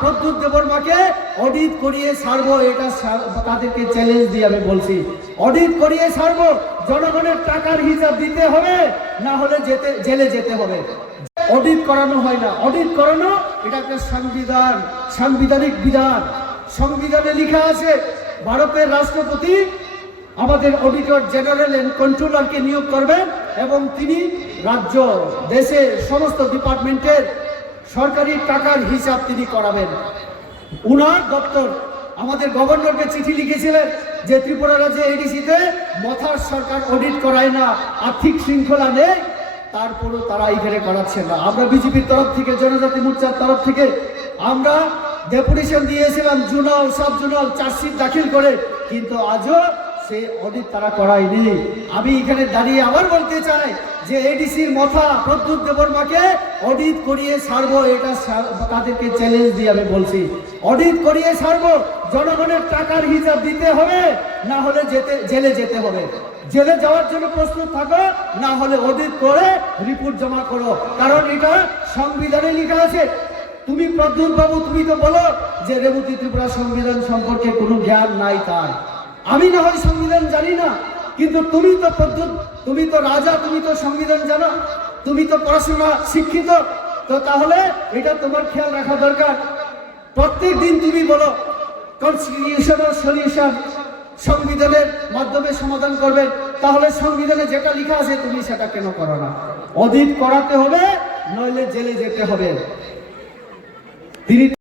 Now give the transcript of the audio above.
Pradyut দেবর্মাকে audit করিয়ে ছাড়বো, এটা তাদেরকে চ্যালেঞ্জ দিয়ে আমি বলছি। অডিট করিয়ে ছাড়বো, জনগণের টাকার হিসাব দিতে হবে, না হলে যেতে, জেলে যেতে হবে। অডিট করানো হয় না। অডিট করানো, এটা একটা সংবিধান, সাংবিধানিক বিধান। সংবিধানে লেখা আছে, ভারতের রাষ্ট্রপতি আমাদের অডিটর জেনারেল এন্ড কন্ট্রোলারকে নিয়োগ করবেন এবং তিনি রাজ্য, দেশের সমস্ত ডিপার্টমেন্টের সরকারি টাকার হিসাব তিনি করাবেন। উনার দপ্তর, আমাদের গভর্নরকে চিঠি লিখেছিলেন যে ত্রিপুরা রাজ্যে এডিসিতে মথার সরকার অডিট করায় না, আর্থিক শৃঙ্খলা নেই, তারপরও তারা এখানে করাচ্ছে না। আমরা বিজেপির তরফ থেকে, জনজাতি মোর্চার তরফ থেকে আমরা ডেপুটেশন দিয়েছিলাম, জুনাল, সাব জুনাল, চার্জশিট দাখিল করে, কিন্তু আজও সেই অডিট তারা করায়নি। আমি এখানে দাঁড়িয়ে আবার বলতে চাই যে এডিসির মথা প্রদ্যুৎ দেবর্মাকে অডিট করিয়ে ছাড়বো এটা তাদেরকে চ্যালেঞ্জ দিয়ে আমি বলছি। অডিট করিয়ে ছাড়বো জনগণের টাকার হিসাব দিতে হবে, না হলে যেতে, জেলে যেতে হবে। জেলে যাওয়ার জন্য প্রস্তুত থাকো, না হলে অডিট করে রিপোর্ট জমা করো। কারণ এটা সংবিধানে লেখা আছে। তুমি প্রদ্যুৎ বাবু, তুমি তো বলো যে রেবতী ত্রিপুরা সংবিধান সম্পর্কে কোনো জ্ঞান নাই তার। আমি না হয় সংবিধান জানি না, কিন্তু তুমি তো প্রদ্যুৎ, তুমি তো রাজা, তুমি তো সংবিধান জানো, তুমি তো পড়াশোনা শিক্ষিত, তো তাহলে এটা তোমার খেয়াল রাখা দরকার। প্রত্যেক দিন তুমি বলো সলিউশন সংবিধানের মাধ্যমে সমাধান করবে, তাহলে সংবিধানে যেটা লেখা আছে তুমি সেটা কেন করো না? অডিট করাতে হবে, নইলে জেলে যেতে হবে। তিনি